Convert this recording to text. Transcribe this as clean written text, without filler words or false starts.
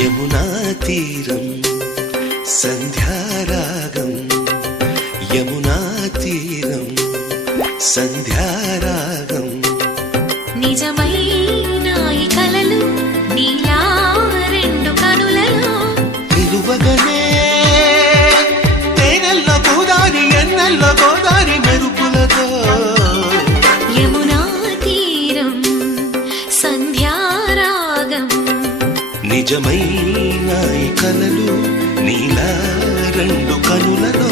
యమునా తీరం సంధ్యారాగం, యమునా తీరం సంధ్యారాగం. నిజమైన ఈ కలలు నీలా రెండు కనులలో నిలువగనే తేనెల్ల గోదారి ఎన్నెల్ల గోదారి మెరుపులతో. యమునా తీరం సంధ్యారాగం. నిజమైన ఈ కలలు నీలా రెండు కనులలో